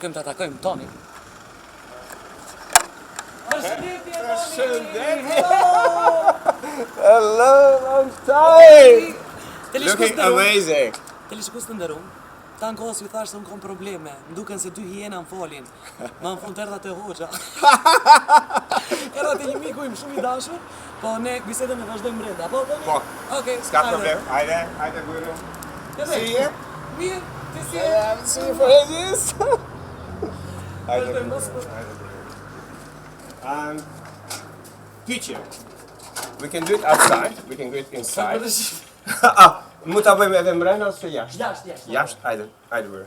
shkojmë të atakojmë Toni. Hello, long time! Looking amazing! Teleshikus të ndërum, ta në kohës ju thash se unë kom probleme, më duken se dy hiena më folin, ma në fund të erdha të hoxha. Erdha të një miku im shumë i dashur, po ne bisedën e vazhdojmë brenda, po? Po, Okej, s'ka problem, hajde guru. See you? Mirë, të si I haven't seen you for ages. Vazhdojmë mos për... Pyetje. We can do it outside, we can do it inside. Jashtë, Mund ta bëjmë edhe mbrenda ose jashtë? jashtë. Jashtë, hajde guru.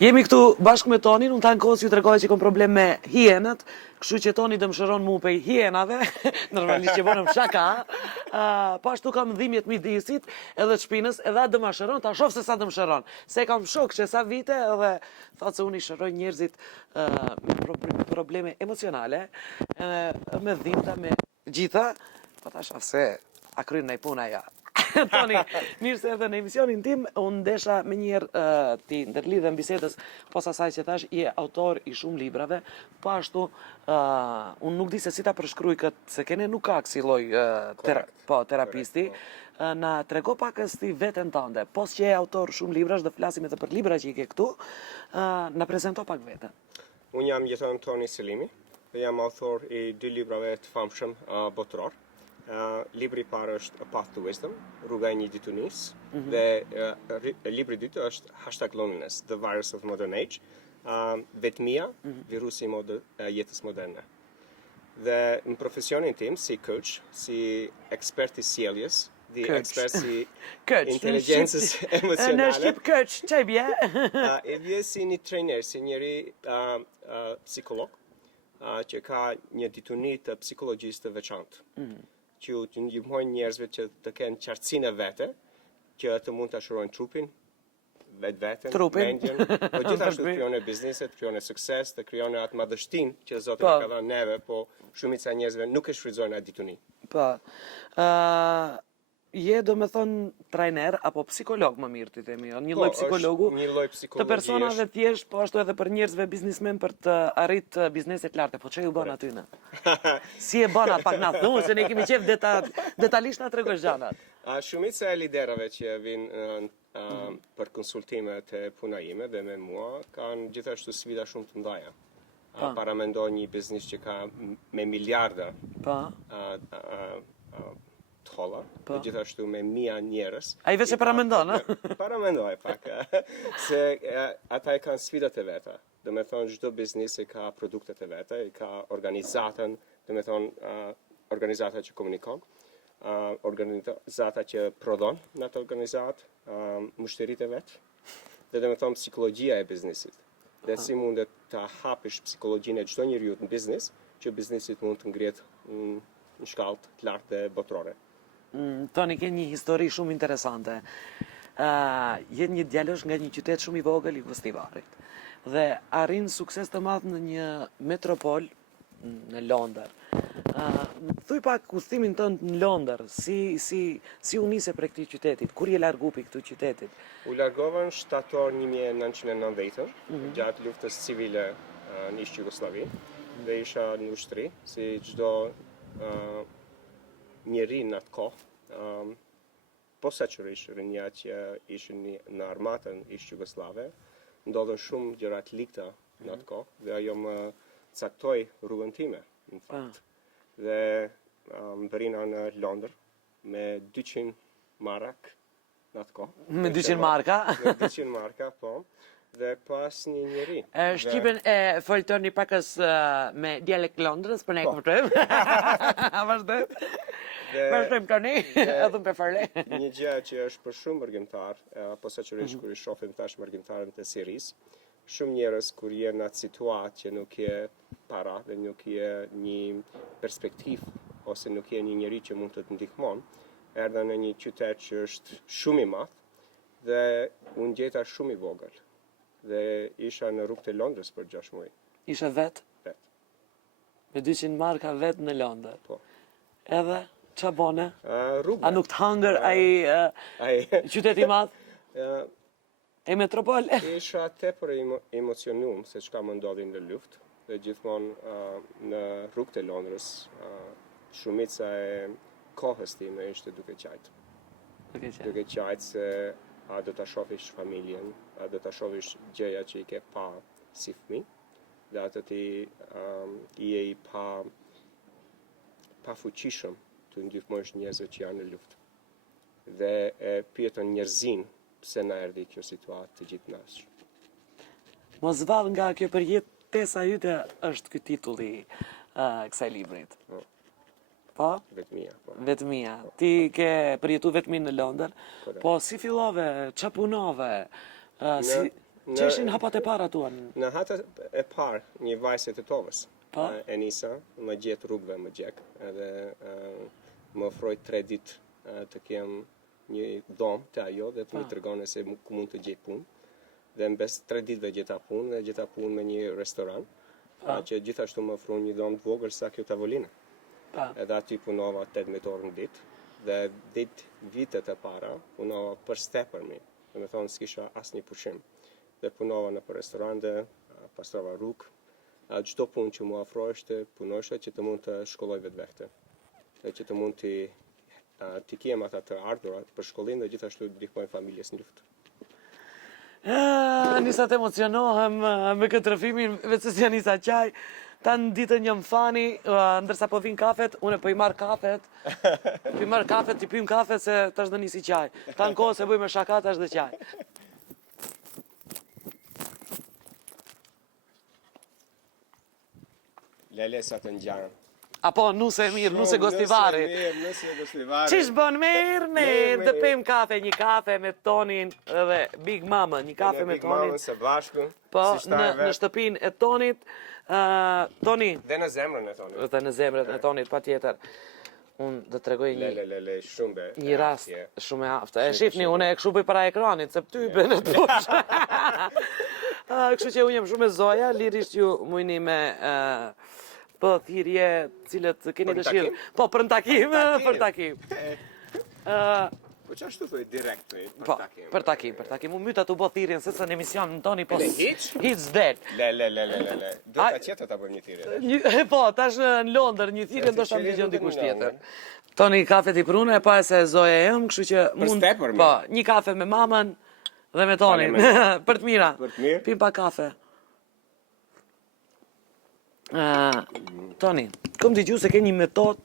Jemi këtu bashkë me Tonin, unë ta në kohës ju të regoj që kom problem me hienët, kështu që Toni dëmshëron mu pej hienave, normalisht që bonëm shaka, pashtu kam dhimjet midisit edhe të shpinës, edhe dëmashëron, ta shof se sa dëmshëron. Se kam shok që sa vite edhe thotë se unë i shëroj njerëzit me probleme emocionale, me dhimta, me gjitha, po ta shof se a kryen në i puna ja. Toni, mirë se edhe në emisionin tim, unë desha me njerë ti ndërlidhem bisedës, posa saj që thash, je autor i shumë librave, po ashtu, unë nuk di se si ta përshkruj këtë, se kene nuk ka kësi loj terapisti, na trego pak ti veten tënde, pos që je autor shumë librash dhe flasim edhe për libra që i ke këtu, na prezento pak veten. Unë jam Jeton Toni Selimi, dhe jam autor i dy librave të famshëm botëror. Libri i parë është A Path to Wisdom, Rruga e një ditunis, dhe libri i dytë është #loneliness, The Virus of Modern Age, vetmia, virusi i jetës moderne. Dhe në profesionin tim si coach, si ekspert i sjelljes, ekspert si inteligjencës emocionale. Në shqip coach, që i bje? E bje si një trajner, si njëri psikolog, që ka një dituni të psikologjisë të veçantë. Që të ndihmojnë njerëzve që të kenë qartësinë e vete, që të mund të shërojnë trupin, vetveten, mendjen, po gjithashtu të krijojnë bizneset, të krijojnë sukses, të krijojnë atë madhështinë që Zoti ka dhënë neve, po shumica e njerëzve nuk e shfrytëzojnë atë dituni. Po. Je do me thonë trajner apo psikolog më mirë të themi, një lloj psikologu të personave thjesht, po ashtu edhe për njerëzve biznismen për të arrit biznese të larta, po çe ju bën aty në? Si e bën pak na thunë se ne kemi qef detajisht na tregosh gjanat. Shumica e liderave që vinë për konsultimet e puna ime dhe me mua kanë gjithashtu sfida shumë të mëdha. Para mendoj një biznes që ka me miliarda $, po gjithashtu me mia njerëz. Ai vetë paramendon, a? Paramendoj pak. Se ata kanë sfidat e veta. Do me thonë çdo biznes ka produktet e veta, ka organizatën, do me thonë organizata që komunikon, organizata që prodhon në atë organizat, mushterit e vetë, dhe do me thonë psikologjia e biznesit. Dhe si mundet të hapësh psikologjinë e çdo njeriu në biznes, që biznesit mund të ngrihet në shkallë të lartë dhe botërore. Toni, ke një histori shumë interesante. Jetë një djalosh nga një qytet shumë i vogël i festivalit. Dhe arrin sukses të madh në një metropol në Londër. Thuaj pak udhëtimin tënd në Londër, si u nise për këtij qytetit, kur je largu pi këtu qytetit? U largova në shtator 1990, gjatë luftës civile në Ish Jugosllavi, dhe isha në ushtri, si çdo njeri në atë kohë, posaçërisht rinjat që ishin në armatën Ish Jugoslave, ndodhen shumë gjëra të ligta në atë kohë, dhe ajo më caktoi rrugën time, në fakt. Dhe më bërina në Londër me 200 marak në atë kohë. Me 200 marka? Me 200 marka, po. Dhe pas një njeri. Shqipen e foltoni pakës me dialekt Londrës, për ne e kuptojmë. Vazhdojmë. Vazhdojmë Toni, edhe më përfarle. Një gjë që është për shumë mërgjimtar, posaçërisht kur i shohim tash mërgjimtarën të serisë, shumë njerëz kur janë në atë situatë që nuk je para dhe nuk je një perspektiv ose nuk je një njeri që mund të të ndihmon, erdha në një qytet që është shumë i madh dhe unë gjeta shumë i vogël. Dhe isha në rrugët e Londrës për 6 muaj. Isha vetë? Vetë. Me 200 marka vetë në Londër? Po. Edhe, qa bone? Rrugë. A nuk të hangër ai qyteti madh? E metropol? Isha tepër emocionuar se çka më ndodhi në luftë dhe gjithmonë në rrugët e Londrës shumica e kohës time ishte duke qajtë. Duke qajtë se a do ta shofish familjen, a do ta shofish gjëja që i ke pa si fëmijë, dhe atë ti je i pa fuqishëm të ndihmosh njerëzve që janë në luftë. Dhe e pyetën njerëzin pse na erdhi kjo situatë të gjithë nash. Mos vall nga kjo përjetesa jote është ky titulli kësaj librit. Po? Vetmia, po. Vetmia. Ti ke përjetu vetmin në Londër, po si fillove, ç'a punove? Që ishin hapat e para tua? Në hapat e parë, një vajzë të Tovës. Po? Enisa, më gjet rrugëve më gjek, edhe më ofroi 3 ditë të kem një dhomë të ajo dhe të më tregone se ku mund të gjej punë. Dhe mbes 3 ditëve gjeta punë dhe gjeta punë me një restoran, që gjithashtu më ofron një dhomë të vogël sa kjo tavolinë. Edhe aty punova 18 orë në ditë dhe vitet e para punova për stepërmi. Do të thonë s'kisha asnjë pushim. Dhe punova në për restorante, pastrova rrugë. Çdo punë që mua ofroheshte, punoshte që të mund të shkolloj vetvete. Dhe që të mund të kem ata të ardhurat për shkollim dhe gjithashtu të ndihmoj familjes në luftë. Nisa të emocionohem me këtë rrëfimin, vetë se janë nisa qaj. Tanë ditën jam fani, ndërsa po vinë kafet, unë po i marr kafet. Po i marr kafet, i pim kafet se tash do nisi qaj. Tanë kohë se bëjmë shaka, tash dhe qaj. Lele sa të ngjanë. Apo nuse mirë, nuse gostivari. Nuse gostivari. Qish bën mirë, të pim kafe, një kafe me Tonin dhe Big Mama, një kafe me Big Mama Tonin. së bashku. Po, në shtëpinë e Tonit, Toni. Dhe në zemrën e Tonit. Dhe në zemrën e Tonit, patjetër. Unë do të tregoj Le, shumë një rast shumë e aftë. E shifni, unë e kështu bëj para ekranit, se pëtype në të poshtë. Kështu që unë jem shumë e zoja, lirisht ju mujni me po thirrje cilët keni dëshirë. Po, për në takim, për takim. Po çashtu thoj direkt Po, për takim. Unë myta të bo thirrjen se në emision në Toni, po hiç del. Le. Do ta qetë ta bëjmë një thirrje. Po, tash në Londër një thirrje ndoshta më dëgjon dikush tjetër. Toni kafet i prunë, e pa se zoja jam, kështu që mund po, një kafe me mamën dhe me Tonin. Për të mira. Pim pa kafe. Toni, kom dëgjuar se ke një metodë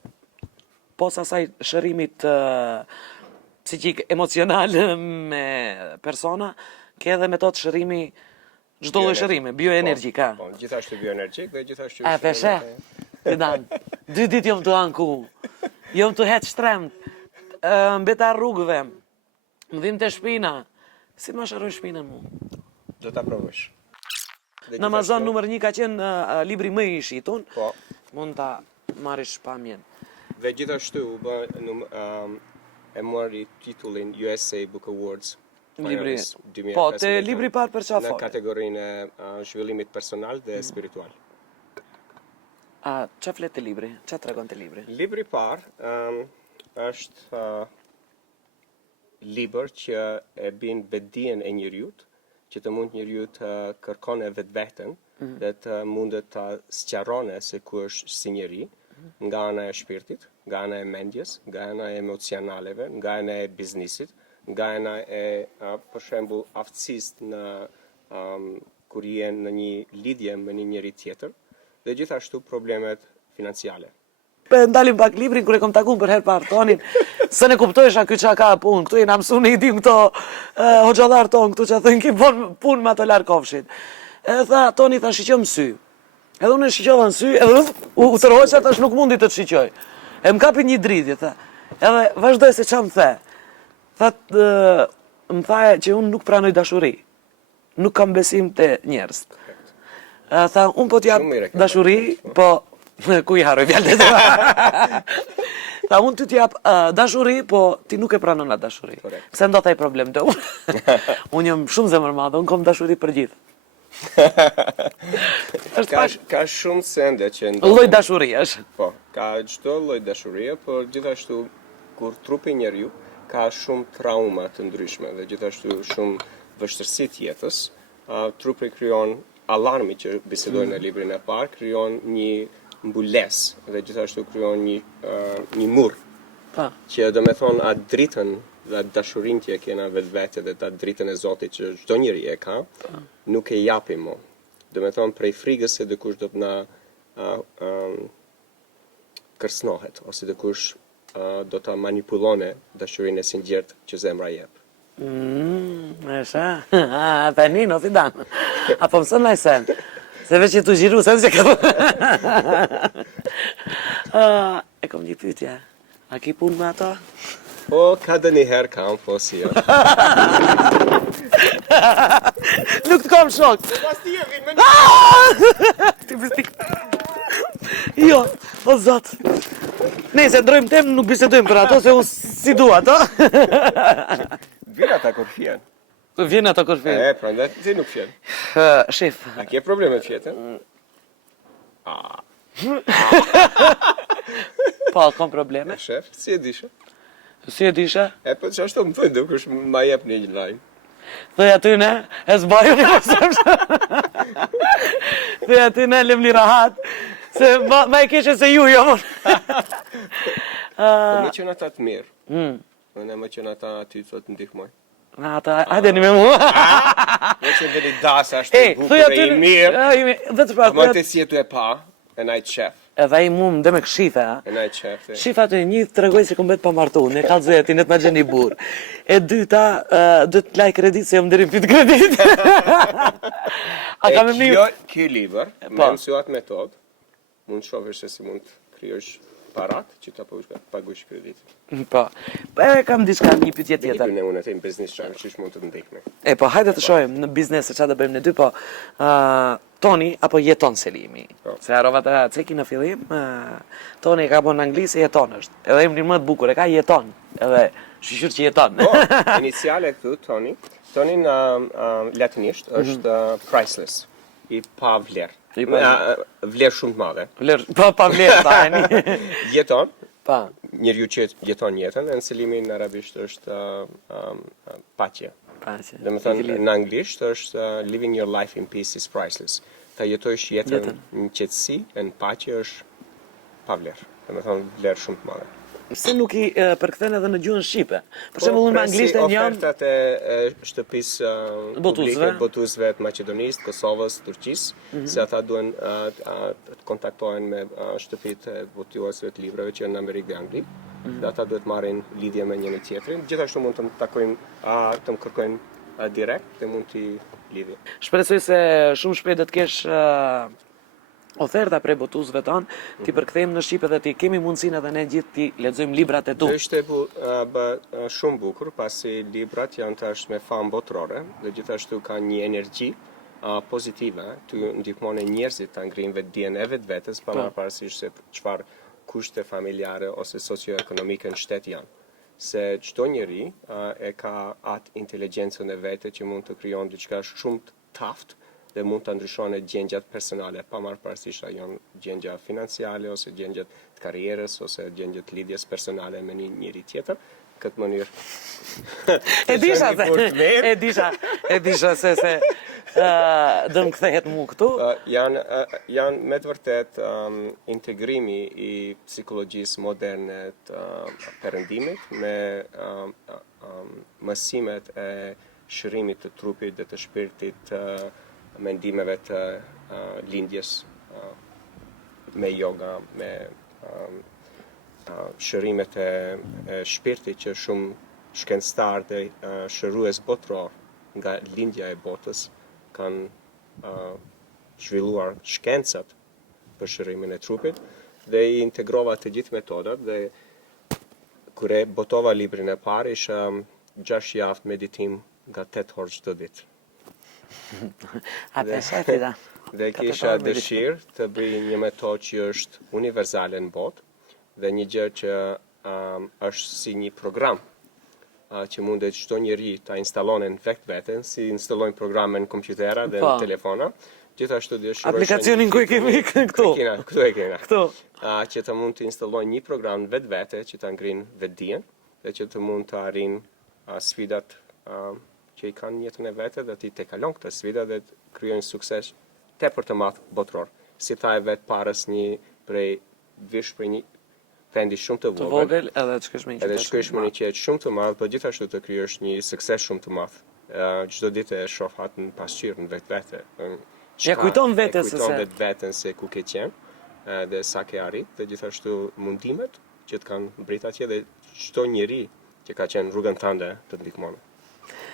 posa asaj shërimit psikik emocional me persona, ke edhe metodë shërimi çdo lloj shërimi, bioenergjik, Po, gjithashtu bioenergjik dhe gjithashtu. A peshe? Të dan. 2 ditë jom të anku. Jom të het shtremt. Mbeta rrugëve. Më dhim të shpina. Si më shëroj shpinën mu? Do ta provosh. Në Amazon numër 1 ka qenë libri më i shitur. Po. Mund ta marrish pamjen. Dhe gjithashtu e mori titullin USA Book Awards. Libri. Po, te libri parë për çfarë? Në kategorinë e zhvillimit personal dhe spiritual. Çfarë flet te libri? Çfarë tregon te libri? Libri i parë është libër që e bin bedien e njeriut, që të mund njeriu të kërkon e vetveten dhe të mundet të sqarone se ku është si njeri, nga ana e shpirtit, nga ana e mendjes, nga ana e emocionaleve, nga ana e biznesit, nga ana e për shembull aftësisë në kur jenë në një lidhje me një njeri tjetër, dhe gjithashtu problemet financiare. Ndalim pak librin kur e kom takuar për herë parë Tonin, se ne kuptojsha ky çka ka punë. Këtu jena mësuar ne i dim këto hoxhallar ton këtu që thënë ki punë me ato larkofshit. Edhe tha Toni tha shiqom sy. Edhe unë shiqova në sy, edhe u tërhoqa tash nuk mundi të të shiqoj. E më kapi një dridhje tha. Edhe vazhdoi se çam the. Tha më tha që unë nuk pranoj dashuri. Nuk kam besim te njerëz. Tha unë po t'jap dashuri, po ku i harroj fjalët. Tha unë ty t'jap dashuri, po ti nuk e pranon atë dashuri. Pse ndodh ai problem te unë? Unë jam shumë zemër madhe, unë kam dashuri për gjithë. Ka shumë sende që lloj dashurish. Po, ka çdo lloj dashurie, por gjithashtu kur trupi njeriu ka shumë trauma të ndryshme dhe gjithashtu shumë vështërsitë të jetës, trupi krijon alarmi që bisedojnë në librin e parë, krijon një mbulesë dhe gjithashtu krijon një mur që do me thonë atë dritën dhe atë dashurinë që e kena vetvete dhe atë dritën e Zotit që çdo njeri e ka, nuk e japim mo. Do me thonë prej frikës se dikush do të na kërsnohet ose dikush do ta manipulone dashurinë e sinqertë që zemra jep. Așa? Tani, no ti dan. Apo mëson më sen. Se veç që tu gjiru, se nëse ka... E kom një pytje. A ki punë me ato? Po, ka dhe një herë kam, po si jo. Nuk të kam shok. Pas ti e vinë me Ti përstik. Jo, o zot. Nëse ndrojmë temë, nuk bisedojmë për ato, se unë si dua ato. Vjen ata kur fjen. Vjen ato kur fjen. Prandaj ti nuk fjen. Shef. A ke probleme me fjetën? Po, kam probleme. Shef, si e dishe? Si e disha? Po që ashtu më thënë, dhe kush ma jep një lajnë. Thëj aty ne, e zbaju një mësëm. Thëj aty ne, lem një rahat. Se ma e keshe se ju, jo mon. Më qënë ata të mirë. Në më qënë ata aty të të ndihmoj. Ata, hajde një me mua. Në që dhe një dasë ashtu i bukur e i mirë. Më të si e tu e pa, e najtë shef. Edhe i mu më dhe me këshife, ha? E najtë shef. Shifa të një të regoj se kom betë pa martu, ne ka zeti, ne të ma gjeni burë. E dyta, dhe të laj kredit se jom dërim fit kredit. Kjo liber, me mësuat metod, mund shovesh se si mund të kryosh parat që ta pagush kreditin. Po, e kam diçka një pytje tjetër. Në unë të biznes që mund të ndihme. Po, hajde të shohim në biznes se qa të bëjmë në dy, po, Toni apo jeton Selimi. Se harova të ceki në fillim, Toni ka po në anglisë e jeton është. Edhe emrin më të bukur, e ka jeton. Edhe shqyqyr që jeton. Po, iniciale këtu, Toni. Toni në latinisht është priceless, i pa vlerë. Vlerë shumë të madhe. Pa vlerë, ta e Jeton. Pa. Njeriu që jeton jetën, në Selimi në arabisht është paqja. Dhe më thënë, në anglisht është living your life in peace is priceless. Ta jetojsh jetën në qetësi, në paqe është pa vlerë. Dhe më thënë, vlerë shumë të madhe. Pse nuk i përkthen edhe në gjuhën shqipe? Për shembull unë me anglisht e njëm ofertat e shtëpisë publike botuzve të Maqedonisë, Kosovës, Turqisë, se ata duhen të kontaktohen me shtëpitë e botuesve të librave që janë në Amerikë dhe Angli. Dhe ata duhet marrin lidhje me njëri tjetrin. Gjithashtu mund të më takojnë, të më kërkojnë direkt dhe mund t'i lidhje. Shpresoj se shumë shpejt do të kesh oferta prej botuzve tonë, ti përkthejmë në Shqipe dhe ti kemi mundësinë edhe ne gjithë ti lexojmë librat e tu. Dhe ishte shumë bukur, pasi librat janë tash me famë botërore dhe gjithashtu kanë një energji pozitive, të ndihmon njerëzit ta ngrinë vetdijen e vetvetes, pa marrë parasysh se çfarë kushte familjare ose socioekonomike në shtet janë. Se çdo njeri e ka atë inteligjencën e vete që mund të krijon diçka shumë të taftë dhe mund të ndryshone gjengjat personale, pa marrë parasysh janë gjengja financiare ose gjengjat të karrierës ose gjengjat lidhjes personale me një njeri tjetër. Këtë mënyrë. E disha se do më kthehet mu këtu. Janë me të vërtet integrimi i psikologjisë moderne të perëndimit me mësimet e shërimit të trupit dhe të shpirtit, mendimeve të lindjes me yoga, me shërimet e shpirtit që shumë shkencëtar dhe shërues botror nga lindja e botës kanë zhvilluar shkencat për shërimin e trupit dhe i integrova të gjithë metodat dhe kur e botova librin e parë isha 6 javë meditim nga 8 orë çdo ditë. Dhe kisha dëshirë të bëj një metodë që është universale në botë dhe një gjë që është si një program që mundet çdo njeri ta installon në vetveten, si installojnë programe në kompjutera dhe në telefona. Gjithashtu dëshiroj aplikacionin ku e kemi këtu. Këtu e kena. Këtu. Që të mund të installojnë një program vetvete që ta ngrinë vetdijen dhe që të mund të arrijnë sfidat që i kanë jetën e vete dhe ti te kalon këtë sfida dhe të krijojnë sukses tepër të madh botror. Si tha e vet paras një prej një vendi shumë të Të vogël, vogël edhe të shkosh me një edhe qytet shkosh shumë me të një qytet shumë të madh, por gjithashtu të krijosh një sukses shumë të madh. Çdo ditë e shoh atë në pasqyrë në vetvete. Ja kujton vetes se kujton se- vetveten se ku ke qenë, dhe sa ke arrit, dhe gjithashtu mundimet që të kanë brit atje dhe çdo njeri që ka qenë rrugën tënde të të ndihmon.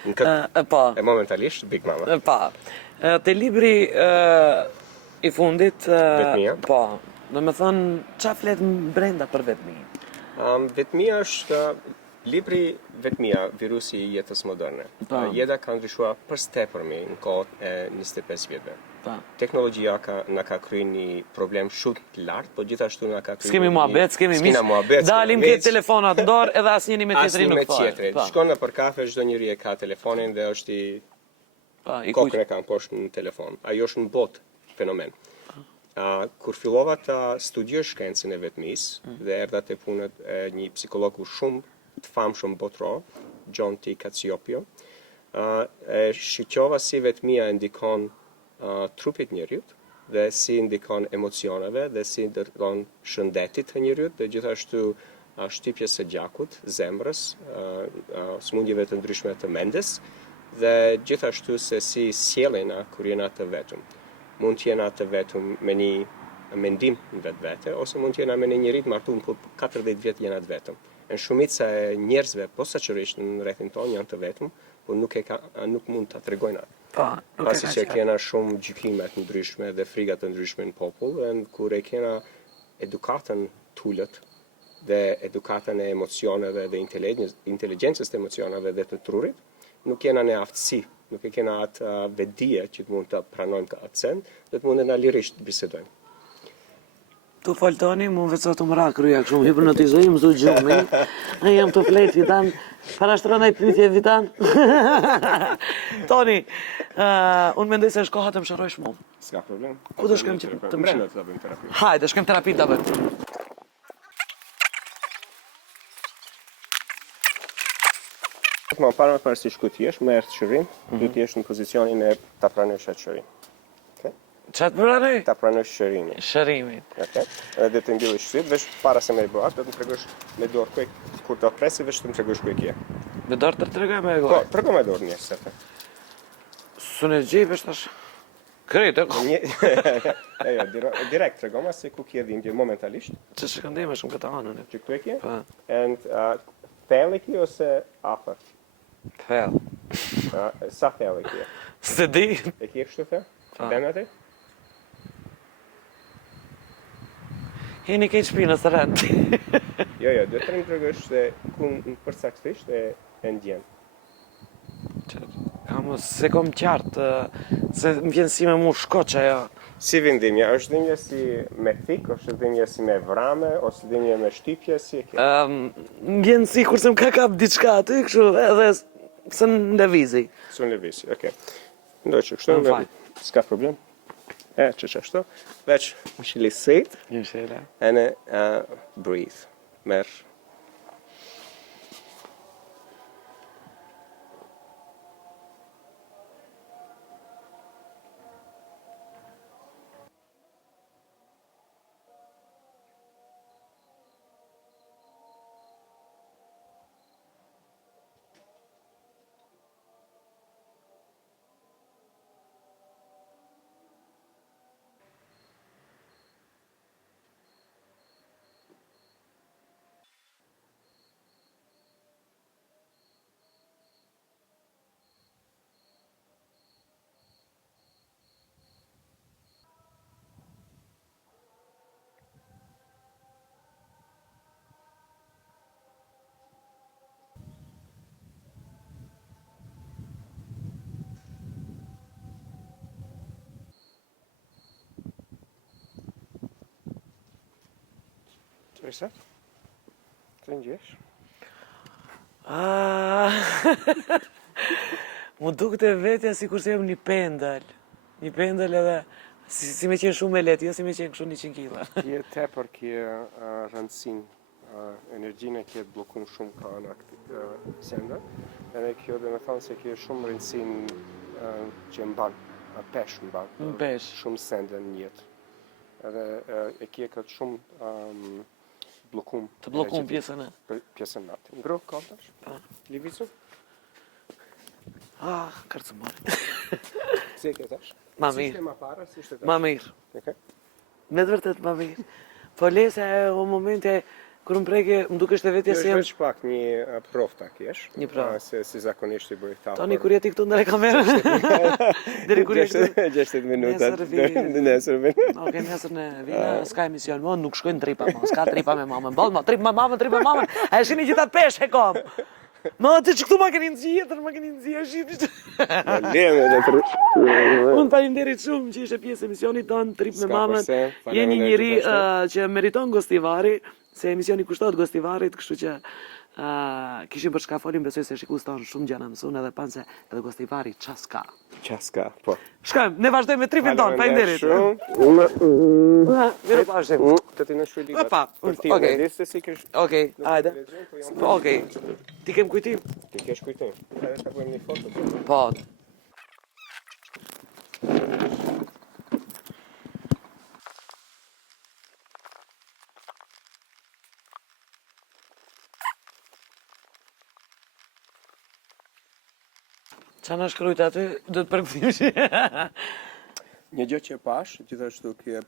Në këtë Po, e momentalisht Big Mama. pa. Te libri i fundit, Vetmia? po, do me thënë, qa flet brenda për vetmi? Vetmia është libri Vetmia, virusi i jetës moderne. Po. Jeta ka ndryshuar përstepërmi në kohët e 25 vjetëve. Pa. Teknologjia na ka kryer një problem shumë të lartë, por gjithashtu na ka kryer. S'kemi muhabet, s'kemi mish. Dalim ke telefonat në dorë edhe asnjëri me tjetrin nuk fare. Pa. Shkon në për kafe, çdo njeri e ka telefonin dhe është Pa, i kokën e ka poshtë në telefon. Ajo është në botë fenomen. Kur fillova ta studioj shkencën e vetmisë dhe erdha te punët e një psikologu shumë të famshëm botror, John T. Cacioppo, e shiqova si vetmia ndikon trupit njeriut dhe si ndikon emocioneve dhe si ndikon shëndetit të njeriut dhe gjithashtu shtypjes së gjakut, zemrës, smundjeve të ndryshme të mendjes dhe gjithashtu se si sjellin kur jena të vetëm. Mund të jena të vetëm me një mendim në vetvete ose mund të jena me një njeri të martuar për 40 vjet jena të vetëm. Në shumica e njerëzve posaçërisht në rrethin tonë janë të vetëm, por nuk mund ta tregojnë atë. Pa, nuk Pasi që kena shumë gjykimet të ndryshme dhe frigat të ndryshme në popull, dhe kur e kena edukatën tullët dhe edukatën e emocioneve dhe inteligjencës të emocioneve dhe të trurit, nuk kena në aftësi, nuk e kena atë vedije që të mund të pranojmë ka atë send, dhe të mund në lirisht të bisedojmë. Tu faltoni, mu vetë sa të mëra kryja këshumë, hipnotizoj, më zu gjumi, a jam të fletë Vitan, parashtronaj pyetje Vitan. Toni, unë mendoj se është koha të më shëroj shmu. S'ka problem. Ku do shkojmë që të më Brenda të bëjmë terapi. Hajde, shkojmë terapi të bëjmë. Para parësisht ku t'jesh, me erë të shërim, du t'jesh në pozicionin e ta pranësh atë shërim. Qa të përranoj? Ta pranësh shërimin. Shërimin. Edhe të mbyllish syt, veç para se me i bëhat, do të më tregosh me dorë ku kur do presi, veç të më tregosh ku e kje. Me dorë të tregoj me Po, gojë. trego me dorë një se. Sunë e gjejp është tash. Kretë, Direkt tregoma se ku kje dhimbje momentalisht. që shkëndim e shumë këta anën. Që këtu e kje? Pa, And thellë e kje ose afër? thellë. Sa thellë e kje? Se di, E kje kështu thellë? Pa. Ben atë? hini ke shpinës të rëndë. Jo, do të më tregosh se ku në përsaktësisht e ndjen. Se kom qartë, se më vjen si me mu shkoq ajo. Si vindimja, është dhimbje si me thik, është dhimbje si me vrame, ose dhimbje me shtypje, si e ke? Më vjen si kur se më ka kap diçka aty, kështu edhe se në lëvizi. Sun lëvisi, okay. Ndo që kështu, Më fal. s'ka problem. Që ashtu, veç më shilisit, Një shela. and breathe. Merë. Që është? Të njësh? Mu duket e vetja si kur se jem një pendal. Një pendal edhe si me qenë shumë me letë, jo si me qenë kështu 100 kila. Kje tepër kje rëndësin energjinë e ke bllokuar shumë ka në sende. Edhe kjo dhe me thonë se ke shumë rëndësinë që mban, pesh mban. Pesh. Shumë sende në jetë. Edhe e ke këtë shumë bllokum. Të bllokum pjesën e. Pjesën natë. Ngro, kaptash? Livicu? Kërcëmori. Si e ke tash? Ma Si mirë. ishte ma para, si ishte tash? Ma mirë. Okay. Me të vërtet ma mirë. Po lese o momente kur më preke, më duke shte vetja Kjo se është jam... veç pak një provë ta kesh. Një provë. Se si zakonisht i bëj ta. Tani kur jeti këtu ndër e kamerën. Deri kur jeti këtu. 60 minuta. Nesër vi. Nesër vi. Okej, nesër në vina, s'ka emision, mo nuk shkojnë tripa, mo, s'ka tripa me mamën, ballë, mo, trip me mamën, a e shini gjitha peshë e kom. Mo, ti që këtu ma keni nëzjetër, ma keni nëzjetër, shqipë. Leme dhe për... Unë falinderit shumë që ishe pjesë emisionit tonë, trip me mamën. Je një njëri që meriton gostivari, se emisioni kushtot gostivarit, kështu që kishim për shka folim, besoj se shikus tonë shumë gjana mësun edhe panë se edhe gostivari qas ka. Qas ka, po. Shkojmë, ne vazhdojmë me tripin tonë, falinderit. Mirë pashim. Të ti në shkuj ligat. Opa, okej. Dhe se si kesh... Okej, hajde. Po, okej. Ti kem kujtim? Ti kesh kujtim. Edhe të bëjmë një foto. Po. Qa në shkrujt aty, do të përkëthimshi. Një gjë që pash, gjithashtu kje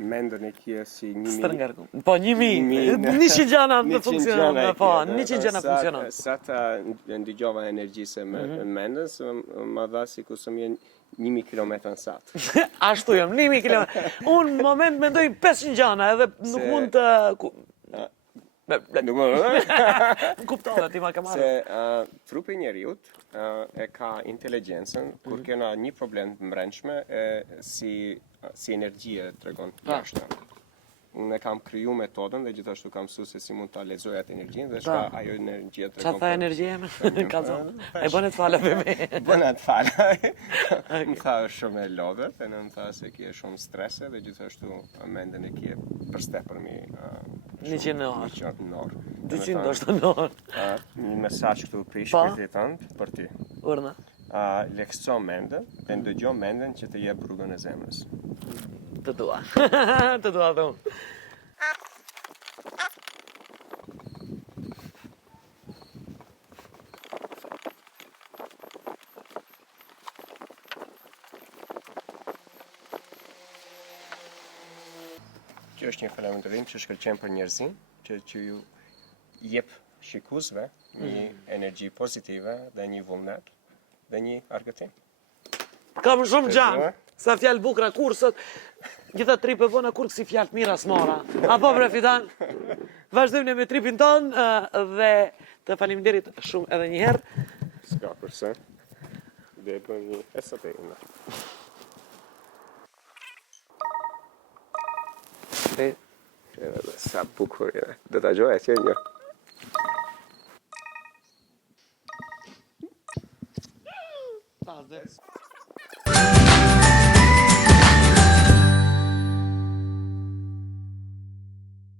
mendën e kje si 1000... Stërngar, po 100 gjana të funksionon, po 100 gjana funksionon. Sa ta ndigjova energjise me mendës, ma dha si ku së mjen 1000 km në satë. Ashtu jam, 1000 km. Unë në moment mendoj 500 gjana, edhe nuk mund të... Nuk më... Më kuptove, ti ma ka marrë. Se trupi njeriut e ka inteligencën, kur kena një problem të mbrendshme, si energjie të regon jashtë. Unë e kam kryu metodën dhe gjithashtu kam su se si mund ta lexoj atë energjinë dhe shka ajo energjia të regon. Qa tha energjia me? Kalzon. E bëne të fala për me. Bëna të fala. Më tha është shumë e lodhët, e në më tha se kje shumë strese dhe gjithashtu mendën e kje për stepër mi 100 në orë. 100 në orë. 200 është në orë. Një mesazh këtu për shpirtin tënd për ty. Urna. Lehtëso mendën dhe ndëgjo mendën që të jep rrugën e zemrës. Të dua. Të dua dhe unë. Kjo është një falëndërim që shkëlqen për njerëzin, që ju jep shikuesve një energji pozitive dhe një vullnet dhe një argëtim. Kam shumë gjanë, sa fjalë bukra kursët, gjitha tripë bona kur kësi fjalë mira smora. Apo bre fitan, vazhdojmë me tripin tonë dhe të faleminderit shumë edhe një herë. S'ka përse, dhe e bëm një esatejnë. Sa bukur e, dhe ta gjoj e që një. Pas dhe.